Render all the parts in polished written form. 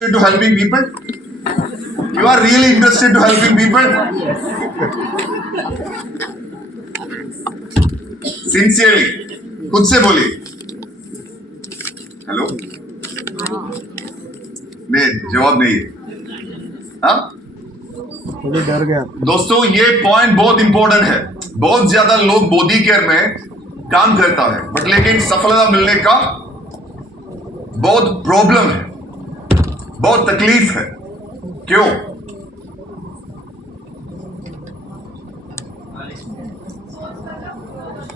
to helping people? You are really interested to helping people? Sincerely, खुद से बोलिए. Hello? नहीं, जवाब नहीं है. हाँ? डर गया. दोस्तों, ये पॉइंट बहुत इंपॉर्टेंट है. बहुत ज्यादा लोग बॉडी केयर में काम करता है, बट लेकिन सफलता मिलने का बहुत प्रॉब्लम है, बहुत तकलीफ है. क्यों?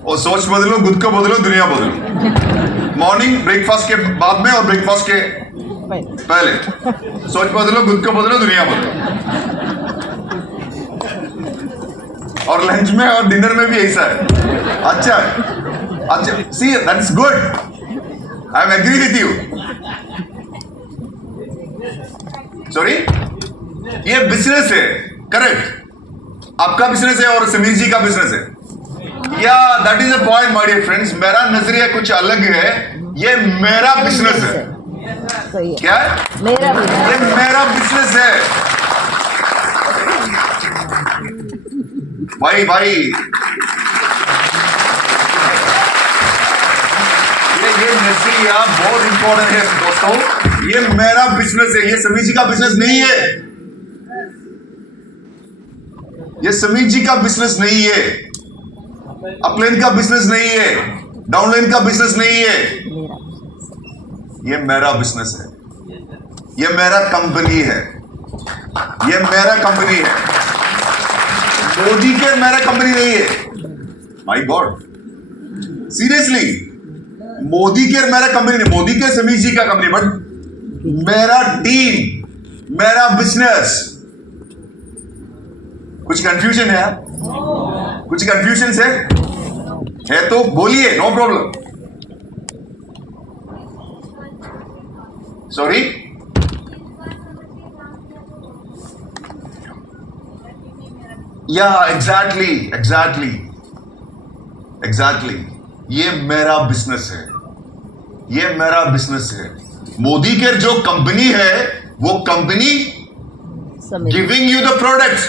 और सोच बदलो, खुद को बदलो, दुनिया बदलो. मॉर्निंग ब्रेकफास्ट के बाद में और ब्रेकफास्ट के पहले सोच बदलो, खुद को बदलो, दुनिया बदलो. और लंच में और डिनर में भी ऐसा है. अच्छा है, अच्छा. See, that's good. I am agree with you. Sorry, ये बिजनेस है, करेक्ट. आपका बिजनेस है और समीर जी का बिजनेस है. Yeah that is a point my dear friends. मेरा नजरिया कुछ अलग है. ये मेरा बिजनेस है. क्या है? ये मेरा बिजनेस है. भाई ये नजरिया बहुत इंपॉर्टेंट है दोस्तों. ये मेरा बिजनेस है. ये समीर जी का बिजनेस नहीं है. ये समीर जी का बिजनेस नहीं है. अपलाइन का बिजनेस नहीं है. डाउनलाइन का बिजनेस नहीं है. ये मेरा बिजनेस है. ये मेरा कंपनी है. ये मेरा कंपनी है. मोदी के मेरा कंपनी नहीं है. My God, seriously, Modi care मेरा कंपनी नहीं. मोदी केयर समीर जी का कंपनी, बट मेरा टीम, मेरा बिजनेस. कुछ कंफ्यूजन है? कुछ कंफ्यूजन है तो बोलिए, नो प्रॉब्लम. सॉरी, या एग्जैक्टली. ये मेरा बिजनेस है. ये मेरा बिजनेस है. मोदी केयर जो कंपनी है, वो company giving you the product.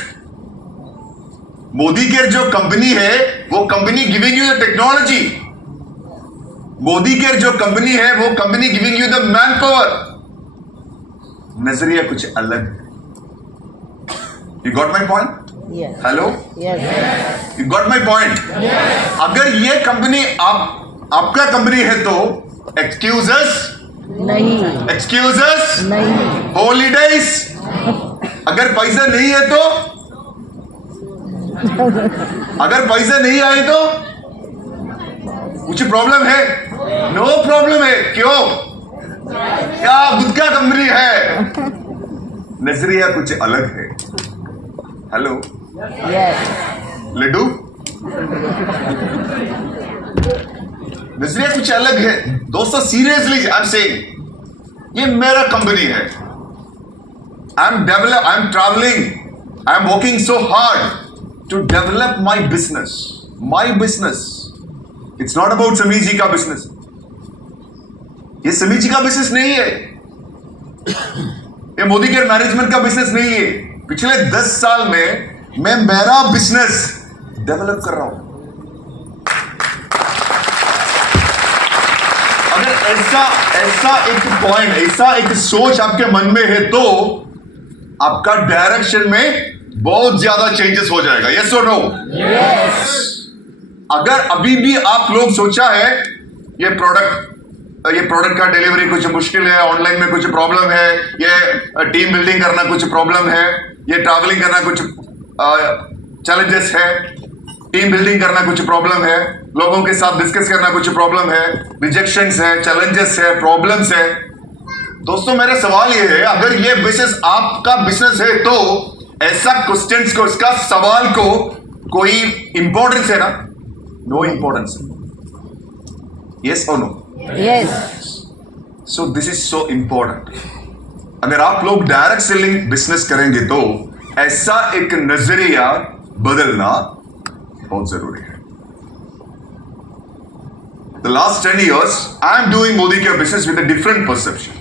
Modi care जो कंपनी है, वो company giving you the technology. Modi care जो कंपनी है, वो company giving you the man power. नजरिया कुछ अलग है. You got my point? Hello, you got my point? अगर ये कंपनी आपका कंपनी है तो एक्सक्यूजेस नहीं, हॉलीडेज. अगर पैसा नहीं है तो, अगर पैसा नहीं आए तो कुछ प्रॉब्लम है? नो प्रॉब्लम है. क्यों? क्या खुद का कंपनी है. नजरिया कुछ अलग है. हेलो, लड्डू, नजरिया कुछ अलग है दोस्तों. सीरियसली आई एम सेइंग, ये मेरा कंपनी है. I am travelling, I am working so hard to develop my business. It's not about Sameer ji का बिजनेस. ये समीर जी का बिजनेस नहीं है. ये मोदी केयर मैनेजमेंट का बिजनेस नहीं है. पिछले 10 साल में मैं मेरा बिजनेस डेवलप कर रहा हूं. अगर ऐसा एक पॉइंट, ऐसा एक सोच आपके मन में है तो आपका डायरेक्शन में बहुत ज्यादा चेंजेस हो जाएगा. यस और नो? यस. अगर अभी भी आप लोग सोचा है ये प्रोडक्ट का डिलीवरी कुछ मुश्किल है, ऑनलाइन में कुछ प्रॉब्लम है, ये टीम बिल्डिंग करना कुछ प्रॉब्लम है, ये ट्रैवलिंग करना कुछ चैलेंजेस है, टीम बिल्डिंग करना कुछ प्रॉब्लम है, लोगों के साथ डिस्कस करना कुछ प्रॉब्लम है, रिजेक्शंस है, चैलेंजेस है, प्रॉब्लम्स है. दोस्तों, मेरा सवाल ये है, अगर ये बिजनेस आपका बिजनेस है तो ऐसा क्वेश्चंस को, इसका सवाल को कोई इंपॉर्टेंस है ना? No importance. यस और no? Yes. So this is so important. अगर आप लोग डायरेक्ट सेलिंग बिजनेस करेंगे तो ऐसा एक नजरिया बदलना बहुत जरूरी है. The last 10 years, I am doing Modi Care business with a different perception.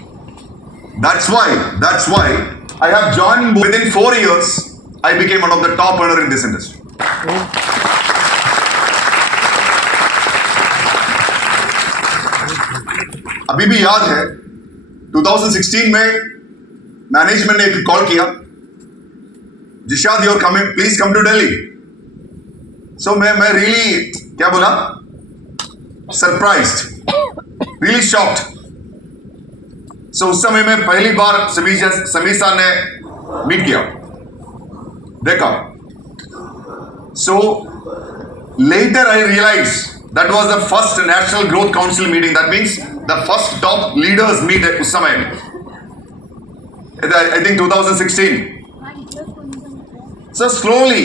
That's why I have joined. Within 4 years, I became one of the top earner in this industry. अभी भी याद है 2016 में मैनेजमेंट ने एक call किया, Jishad you're coming, please come to Delhi. So मैं really क्या बोला, सरप्राइज्ड, रियली शॉक्ड. सो उस समय में पहली बार समीर सर ने मीट किया, देखा. सो later I realized that was the first National Growth Council meeting. That means the first top leaders meet at उस समय में. I think 2016. So slowly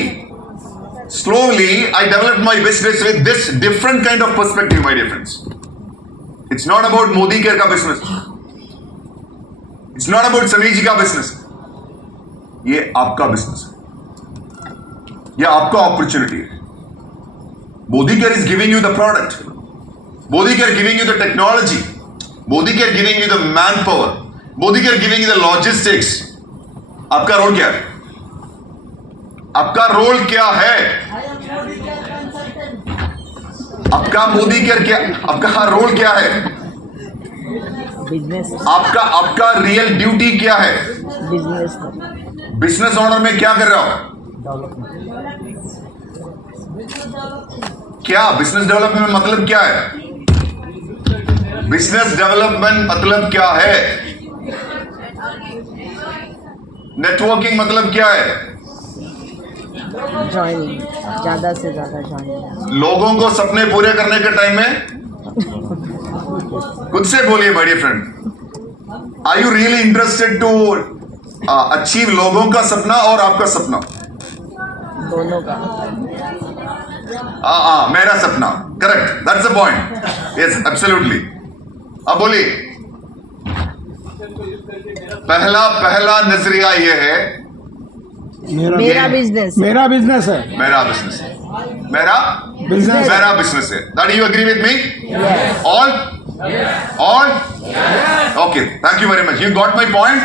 I developed my business with this different kind of perspective, my dear friends. It's not about Modi Care का business. It's not about Sameer ji का business. ये आपका business है, ये आपका opportunity है. Modi Care is giving you the product. Modi Care giving you the technology. Modi Care giving you the manpower. Modi Care giving you the logistics. आपका role क्या है? आपका रोल क्या है? आपका मोदी केयर क्या, आपका रोल क्या है? बिजनेस. आपका रियल ड्यूटी क्या है? बिजनेस ओनर में क्या कर रहा हो? क्या बिजनेस डेवलपमेंट मतलब क्या है? बिजनेस डेवलपमेंट मतलब क्या है? नेटवर्किंग मतलब क्या है? ज्वाइनिंग, ज्यादा से ज्यादा ज्वाइनिंग. लोगों को सपने पूरे करने के टाइम में खुद से बोलिए, my dear friend, are you really interested to achieve लोगों का सपना और आपका सपना? दोनों का. मेरा सपना, correct, that's the point. Yes, absolutely. अब बोलिए, पहला नजरिया ये है, मेरा बिजनेस है. मेरा बिजनेस है. मेरा बिजनेस है. That you agree with me? All okay, thank you very much. You got my point?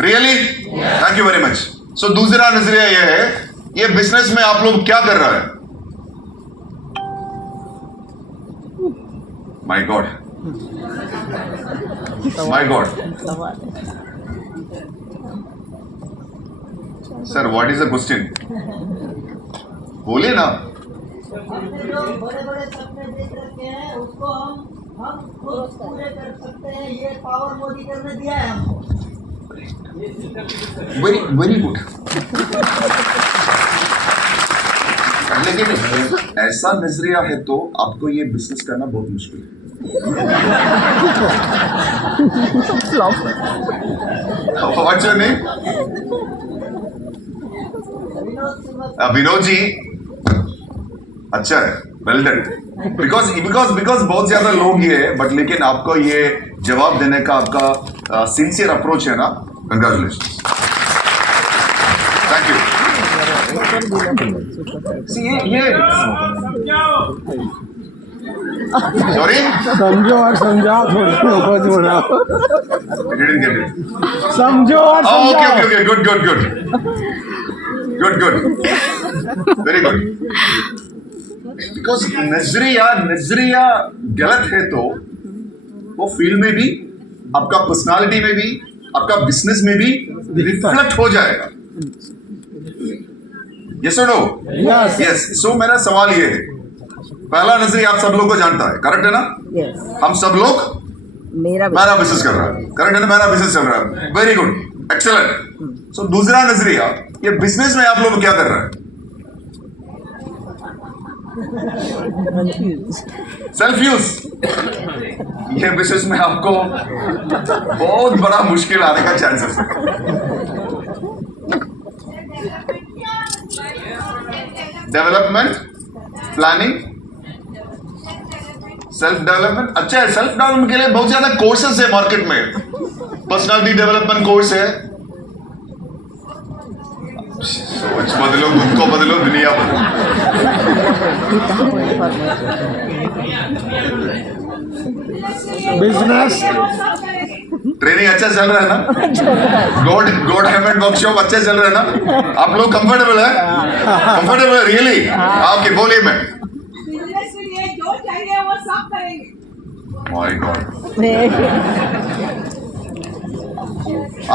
Really, thank you very much. So दूसरा नजरिया ये है, ये बिजनेस में आप लोग क्या कर रहा है? My God, sir, what is the question? बोलिए ना. बड़े बड़े सपने देख रखे हैं, उसको हम खुद पूरे कर सकते हैं. ये पावर मोदी करने दिया है हमको. Very good. लेकिन ऐसा नजरिया है तो आपको ये बिजनेस करना बहुत मुश्किल है. What's your name? Vinod ji. अच्छा है, वेल डन. बिकॉज बहुत ज्यादा लोग ये है, बट लेकिन आपको ये जवाब देने का आपका सिंसियर अप्रोच है ना, कंग्रेचुलेशन. Thank you. ये सॉरी, समझो और समझाओ, थोड़ी थोड़ा समझो और okay, good, very good. Because नजरिया गलत है तो वो फील्ड में भी, आपका पर्सनालिटी में भी, आपका बिजनेस में भी रिफ्लेक्ट हो जाएगा. यस और नो? यस. सो मेरा सवाल ये है, पहला नजरिया आप सब लोगों को जानता है, करेक्ट है ना? हम सब लोग मेरा बिजनेस कर रहा है, करेक्ट है ना? मेरा बिजनेस चल रहा है. Very good, excellent. सो दूसरा नजरिया, ये बिजनेस में आप लोग क्या कर रहे हैं? Self use. ये बिजनेस में आपको बहुत बड़ा मुश्किल आने का चांसेस है. Development, planning, self development. अच्छा है, सेल्फ डेवलपमेंट के लिए बहुत ज्यादा कोर्सेज है मार्केट में. पर्सनालिटी डेवलपमेंट कोर्स है. सोच बदलो, खुद को बदलो, दुनिया बदलो. ट्रेनिंग अच्छा चल रहा है ना? गॉड हेवन वर्कशॉप अच्छे चल रहे हैं ना? आप लोग कंफर्टेबल है? कंफर्टेबल है रियली? ओके बोलिए मैं बिजनेस के लिए जो चाहिए वो सब करेंगे। माय गॉड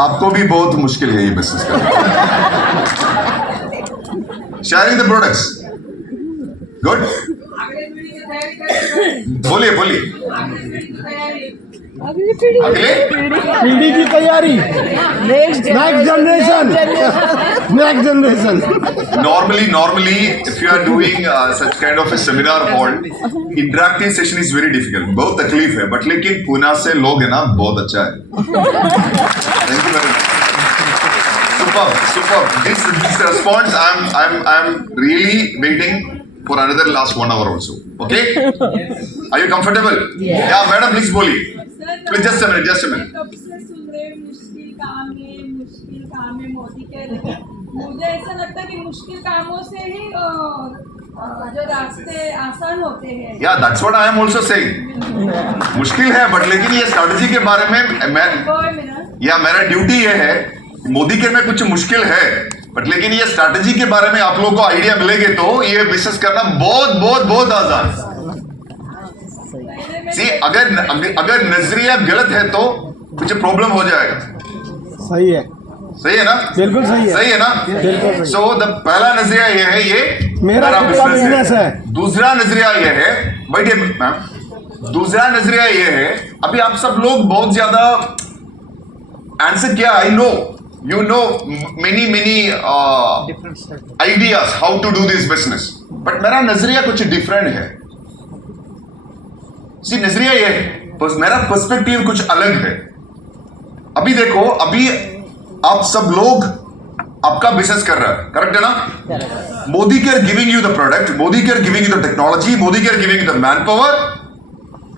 आपको भी बहुत मुश्किल है ये बिजनेस करना शेयरिंग द प्रोडक्ट्स गुड अगले पीढ़ी की तैयारी करेंगे। बोलिए बोलिए अगले पीढ़ी की तैयारी। अगले पीढ़ी की तैयारी next next generation normally if you are doing such kind of a seminar hall interactive session is very difficult बहुत तकलीफ है बट लेकिन पुणे से लोग है ना बहुत अच्छा है thank you very much superb this response I'm really waiting for another last 1 hour also okay are you comfortable yeah madam please बोलिए please just a minute कब से सुन रहे हैं मुश्किल काम है मोदी के लिए। मुझे ऐसा लगता है कि मुश्किल कामों से ही जो रास्ते आसान होते हैं। yeah that's what I am also saying मुश्किल है बट लेकिन ये स्ट्रैटेजी के बारे में मैं या मेरा ड्यूटी ये है मोदी के में कुछ मुश्किल है बट लेकिन ये स्ट्रैटेजी के बारे में आप लोगों को आइडिया मिलेगी तो ये बिजनेस करना बहुत बहुत बहुत आसान सी अगर नजरिया गलत है तो कुछ प्रॉब्लम हो जाएगा सही है ना बिल्कुल सही है ना बिल्कुल सो द पहला नजरिया ये है ये मेरा बिजनेस है दूसरा नजरिया ये है बैठिए मैम दूसरा नजरिया ये है अभी आप सब लोग बहुत ज्यादा आंसर किया I know you know many ideas how to do this business but मेरा नजरिया कुछ डिफरेंट है सी नजरिया ये है बस मेरा पर्सपेक्टिव कुछ अलग है अभी देखो अभी आप सब लोग आपका बिजनेस कर रहा है करेक्ट है ना Modi care giving you the product Modi care giving you the technology Modi care giving you the man power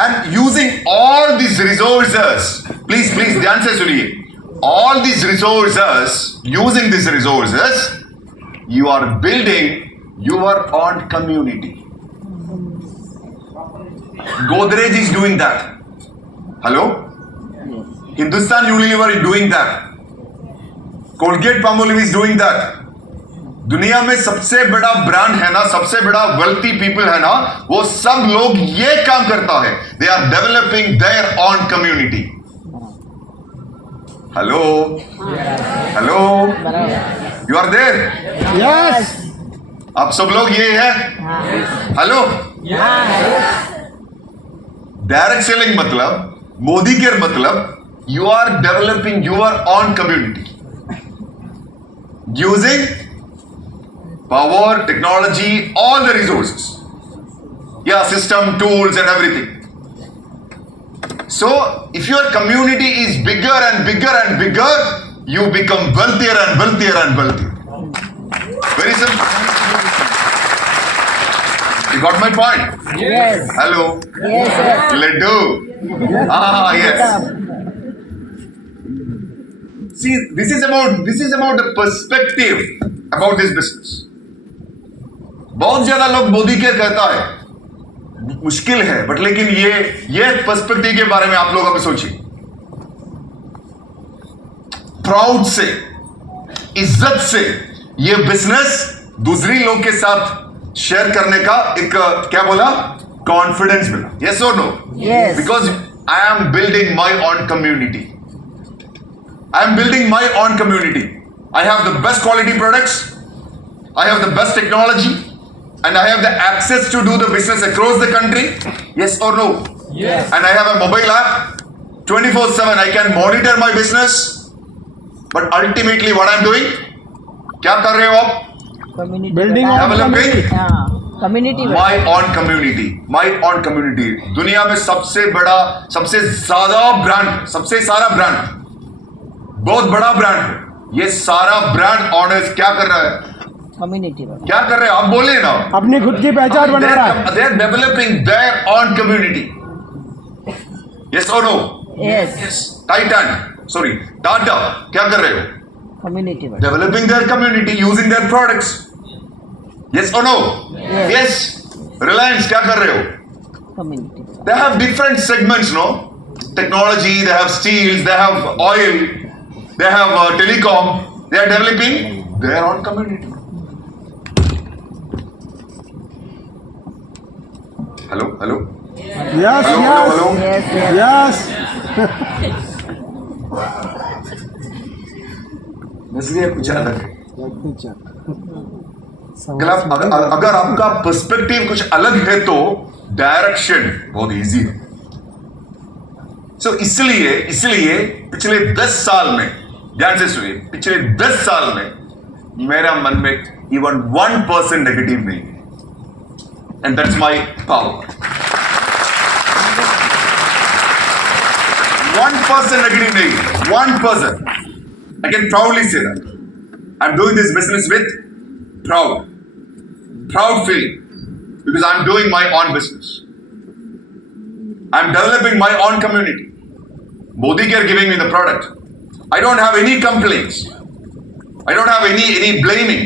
and using all this resources please ध्यान से सुनिए all these resources using these resources you are building your own community Godrej is doing that hello Hindustan Unilever is doing that Colgate Palmolive is doing that दुनिया में सबसे बड़ा brand है ना सबसे बड़ा वेल्थी पीपल है ना वो सब लोग ये काम करता है they are developing their own community hello you are there yes आप सब लोग ये है हेलो डायरेक्ट सेलिंग मतलब मोदी केयर मतलब you are developing your own community using power, technology, all the resources. Yeah, system, tools and everything. So, if your community is bigger and bigger and bigger, you become wealthier and wealthier and wealthier. Very simple. You got my point? Yes. Hello? Yes, sir. Laddu? Yes. See, this is about the perspective about this business. बहुत ज्यादा लोग Modi care कहता है मुश्किल है but लेकिन ये perspective के बारे में आप लोग अभी सोचिए प्राउड से इज्जत से ये बिजनेस दूसरी लोग के साथ शेयर करने का एक क्या बोला कॉन्फिडेंस मिला यस और no Yes. Because I am building my own community I have the best quality products, I have the best technology, and I have the access to do the business across the country. Yes or no? Yes. And I have a mobile app, 24/7. I can monitor my business. But ultimately, what I'm doing? क्या कर रहे हो आप? Community. Building बना- on Developing? हाँ, community. My own community. दुनिया में सबसे सारा ब्रांड, बहुत बड़ा ब्रांड है. ये सारा ब्रांड ऑनर्स क्या कर रहा है? Community. बना। क्या कर रहे हैं आप बोलिए ना अपनी खुद की पहचान बना रहा है they are developing their own community yes or no Yes. Tata क्या कर रहे हो Community. बना। developing their community using their products yes or no Yes. Reliance क्या कर रहे हो Community. बना। they have different segments no technology, they have steels, they have oil, they have telecom. They are developing their own community. Hello, hello. Yes, Hello, hello, yes, hello. Yes, yes. yes. नजरिया कुछ अलग है. समझ अगर आपका perspective कुछ अलग है तो डायरेक्शन बहुत इजी है. सो इसलिए पिछले 10 साल में, ध्यान से सुनिए, पिछले 10 साल में मेरा मन में इवन 1% नेगेटिव नहीं है. And that's my power. 1% negative नहीं है. 1%. I can proudly say that. I'm doing this business with proud feeling, because I'm doing my own business. I'm developing my own community. Modi are giving me the product. I don't have any complaints. I don't have any blaming,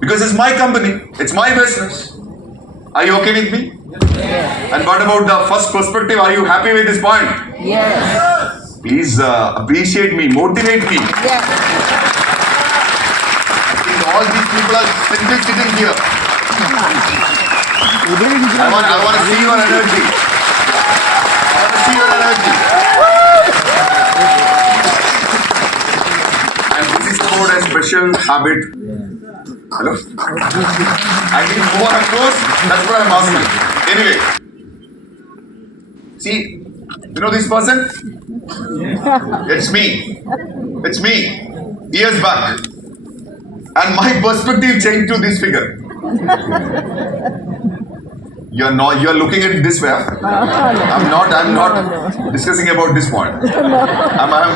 because it's my company. It's my business. Are you okay with me? Yes. And what about the first perspective? Are you happy with this point? Yes. Please appreciate me, motivate me. Yes. I think all these people are simply sitting here. उधर ही I want to see your energy. I want to see your energy. And this is about a special habit. Hello? I need more of those. That's what I'm asking. Anyway. See, you know this person? It's me. It's me. Years back. And my perspective changed to this figure. You're looking at it this way. I'm not discussing about this point. I'm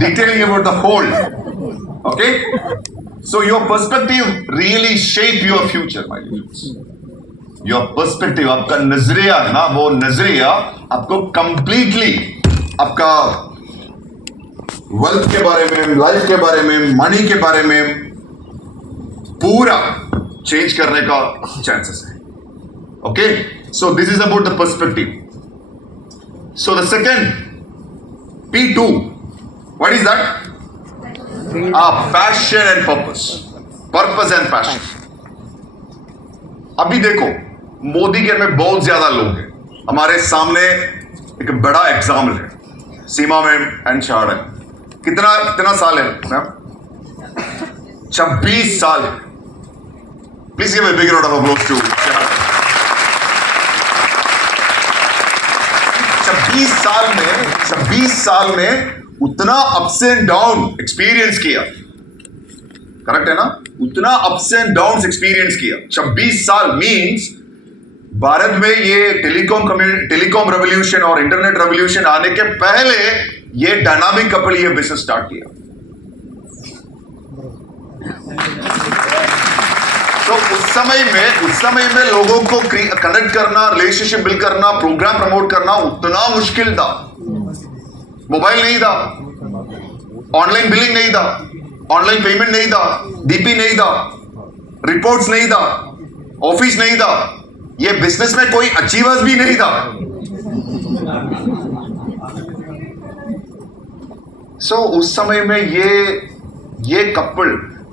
detailing about the whole. Okay? So your perspective really shape your future, my friends. Your perspective, आपका नजरिया है ना, वो नजरिया आपको completely आपका wealth के बारे में, life के बारे में, money के बारे में पूरा change करने का chances है. Okay? So this is about the perspective. So the second P2, what is that? Passion and purpose. Purpose and passion. अभी देखो, मोदी के में बहुत ज्यादा लोग हैं. हमारे सामने एक बड़ा एग्जाम्पल है, सीमा मैम एंड शारदा. कितना साल है मैम? 26 साल. Please give a big round of applause to Sharda. 26 साल में उतना अप्स एंड डाउन एक्सपीरियंस किया. करेक्ट है ना? उतना अप्स एंड डाउन एक्सपीरियंस किया. 26 साल मींस भारत में ये टेलीकॉम रेवोल्यूशन और इंटरनेट रेवोल्यूशन आने के पहले ये डायनामिक कपल ये बिजनेस स्टार्ट किया. तो उस समय में लोगों को कनेक्ट करना, रिलेशनशिप बिल्ड करना, प्रोग्राम प्रमोट करना उतना मुश्किल था. मोबाइल नहीं था, ऑनलाइन बिलिंग नहीं था, ऑनलाइन पेमेंट नहीं था, डीपी नहीं था, रिपोर्ट्स नहीं था, ऑफिस नहीं था, ये बिजनेस में कोई अचीवर्स भी नहीं था. सो उस समय में ये कपल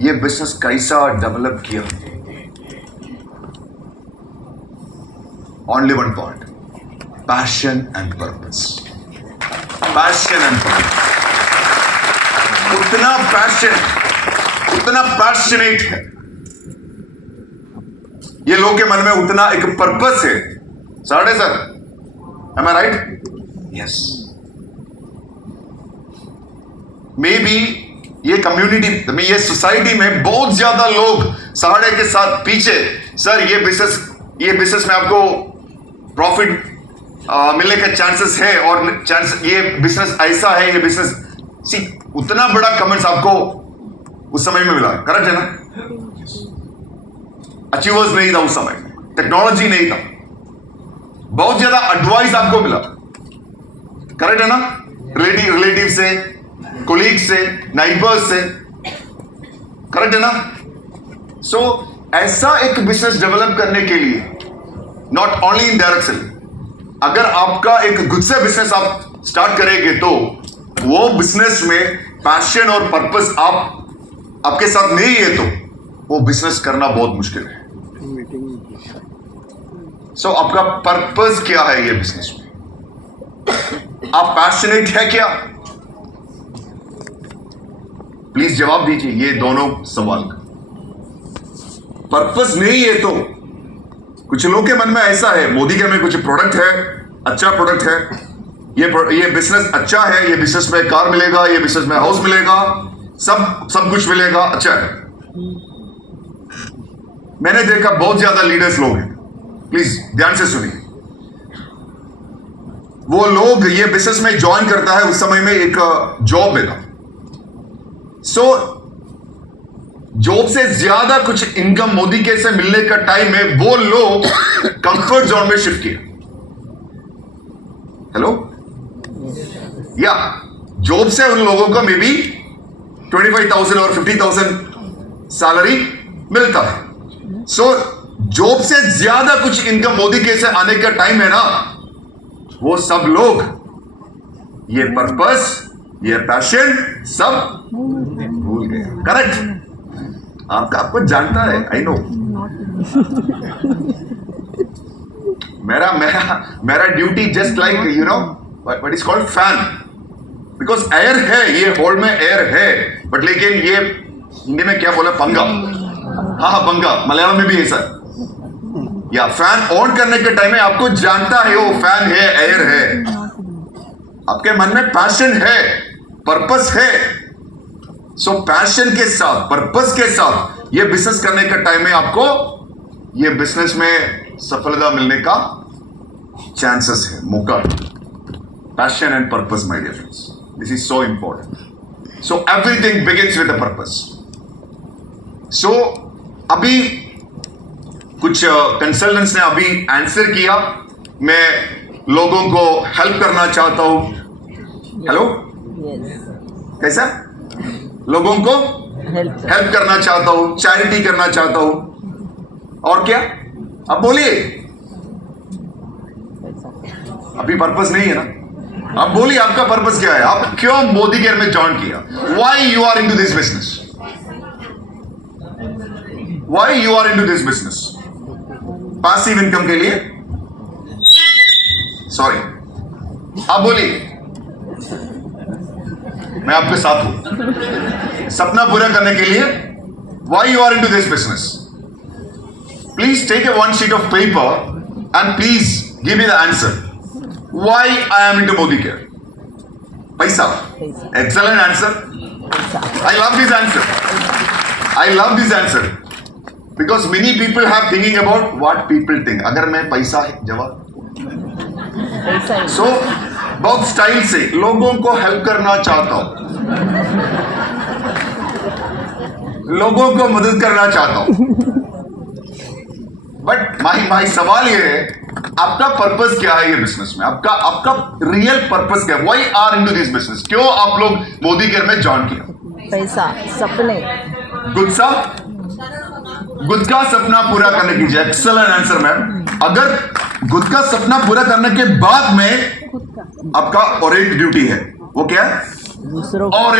ये बिजनेस कैसा डेवलप किया? Only one point, passion and purpose. Passion and purpose. उतना पैशनेट है ये लोग के मन में, उतना एक पर्पस है. साढ़े sir, am I right? Yes. Maybe ये कम्युनिटी में, ये सोसाइटी में बहुत ज्यादा लोग साढ़े के साथ पीछे, सर ये बिजनेस में आपको प्रॉफिट मिलने के चांसेस है, और ये बिजनेस ऐसा है, ये बिजनेस सी उतना बड़ा कमेंट्स आपको उस समय में मिला. करेक्ट है ना? अचीवर्स नहीं था उस समय, टेक्नोलॉजी नहीं था, बहुत ज्यादा एडवाइस आपको मिला. करेक्ट है ना? रिलेटिव से, कोलीग से, नाइबर्स से. करेक्ट है ना? सो ऐसा एक बिजनेस डेवलप करने के लिए, not only in direct selling, अगर आपका एक गुस्से बिजनेस आप स्टार्ट करेंगे तो वो बिजनेस में पैशन और पर्पस आपके साथ नहीं है तो वो बिजनेस करना बहुत मुश्किल है। सो आपका पर्पस क्या है ये बिजनेस में? आप पैशनेट है क्या? प्लीज जवाब दीजिए ये दोनों सवाल का। पर्पस नहीं है तो कुछ लोगों के मन में ऐसा है, मोदी के में कुछ प्रोडक्ट है, अच्छा प्रोडक्ट है, ये बिजनेस अच्छा है, ये बिजनेस में कार मिलेगा, ये बिजनेस में हाउस मिलेगा, सब कुछ मिलेगा, अच्छा है। मैंने देखा बहुत ज्यादा लीडर्स लोग हैं, प्लीज ध्यान से सुनिए। वो लोग ये बिजनेस में ज्वाइन करता है, उस समय में एक जॉब मिला, सो जॉब से ज्यादा कुछ इनकम मोदी के से मिलने का टाइम में वो लोग कंफर्ट जोन में शिफ्ट किया। हेलो, या जॉब से उन लोगों को मे बी 25,000 और 50,000 सैलरी मिलता है। सो जॉब से ज्यादा कुछ इनकम मोदी के से आने का टाइम है ना, वो सब लोग ये पर्पस, ये पैशन सब भूल गए। करेक्ट? आपको जानता है, आई नो। मेरा duty just like you know what is called fan, because air है, ये होल्ड में एयर है, बट लेकिन ये हिंदी में क्या बोला, पंगा। हाँ पंगा, मलयालम में भी है सर। या फैन ऑन करने के टाइम में आपको जानता है वो फैन है, एयर है, आपके मन में पैशन है, पर्पस है। सो पैशन के साथ, पर्पस के साथ ये बिजनेस करने का टाइम में आपको ये बिजनेस में सफलता मिलने का चांसेस है, मौका। Passion and purpose my dear friends, this is so important. So everything begins with a purpose. So अभी कुछ कंसल्टेंट्स ने अभी आंसर किया, मैं लोगों को हेल्प करना चाहता हूं। हेलो, कैसा? लोगों को हेल्प करना चाहता हूं, चैरिटी करना चाहता हूं, और क्या? अब बोलिए, अभी पर्पस नहीं है ना, अब बोलिए आपका पर्पस क्या है? आप क्यों मोदी केयर में ज्वाइन किया? Why you are into this business? Why you are into this business? Passive income के लिए? सॉरी, आप बोलिए, मैं आपके साथ हूं। सपना पूरा करने के लिए why you are into this business? Please take a one sheet of paper and please give me the answer. Why I am into Modicare? पैसा। Excellent answer. I love this answer. I love this answer because many people have thinking about what people think. अगर मैं पैसा है जवाब, सो बहुत style से लोगों को हेल्प करना चाहता हूं, लोगों को मदद करना चाहता हूं, बट माही सवाल ये है, आपका पर्पस क्या है ये बिजनेस में? आपका रियल पर्पस क्या है? Why are into this business? क्यों आप लोग मोदी केयर में ज्वाइन किया? पैसा, सपने, खुद का सपना पूरा करने की। Excellent answer ma'am. अगर खुद का सपना पूरा करने के बाद में आपका और एक ड्यूटी है, वो क्या है? दूसरों और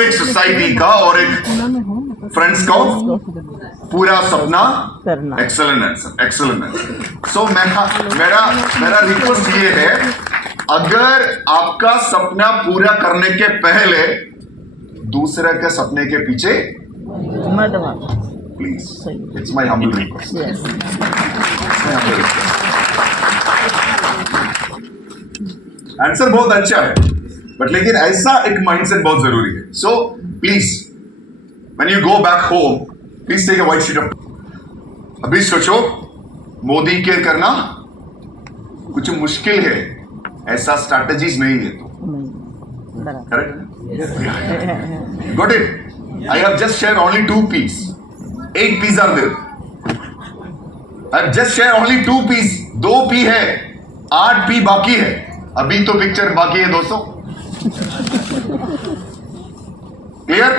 एक सोसाइटी का और एक फ्रेंड्स को पूरा सपना करना। Excellent answer, excellent answer. So मेरा रिक्वेस्ट ये है, अगर आपका सपना पूरा करने के पहले दूसरे के सपने के पीछे मत भागो। Please, it's my humble request. Answer बहुत अच्छा है, बट लेकिन ऐसा एक माइंडसेट बहुत जरूरी है। So please when you go back home, please take a white sheet of. अभी सोचो, मोदी केयर करना कुछ मुश्किल है, ऐसा स्ट्रैटेजीज नहीं है तो correct? Got it? I have just shared only 2 P's. 8 P's are there. I have just shared only 2 P's. 2 P है, 8 P बाकी है। अभी तो पिक्चर बाकी है दोस्तों। क्लियर?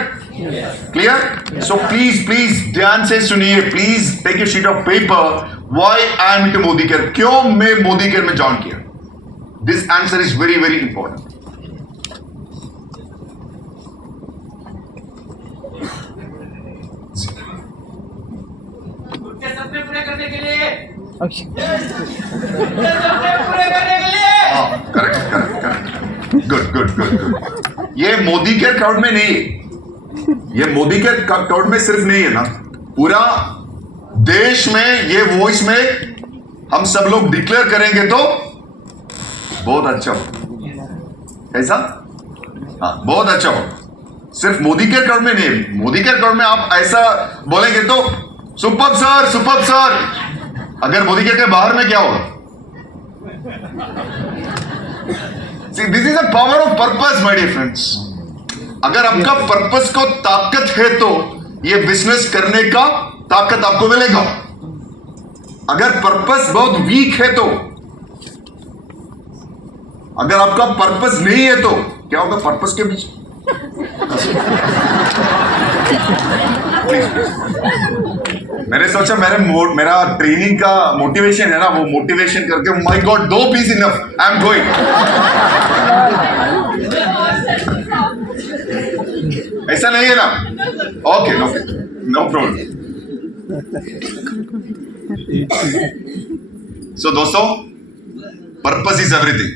क्लियर? सो प्लीज ध्यान से सुनिए, please take a sheet of paper, why I am into Modicare, क्यों मैं मोदी केयर में ज्वाइन किया? This answer is very very important. उनके सपने पूरे करने के लिए, अच्छा उनके सपने पूरे करने के लिए. Correct correct correct, good good good good. ये मोदी केयर क्राउड में नहीं है, ये मोदी केयर क्राउड में सिर्फ नहीं है ना, पूरा देश में ये वॉइस में हम सब लोग डिक्लेयर करेंगे तो बहुत अच्छा हो. ऐसा? हाँ, बहुत अच्छा हो. सिर्फ मोदी केयर क्राउड में नहीं, मोदी केयर क्राउड में आप ऐसा बोलेंगे तो सुपर सर, सुपर सर. अगर मोदी केयर के बाहर में क्या होगा? This is a power of purpose my dear friends. अगर आपका पर्पस को ताकत है तो ये बिजनेस करने का ताकत आपको मिलेगा. अगर पर्पस बहुत वीक है तो, अगर आपका पर्पस नहीं है तो क्या होगा पर्पस के बीच? मैंने सोचा मेरा ट्रेनिंग का मोटिवेशन है ना, वो मोटिवेशन करके my god 2 piece enough, I am going. ऐसा नहीं है ना? Okay no problem. सो दोस्तों, पर्पस इज एवरीथिंग.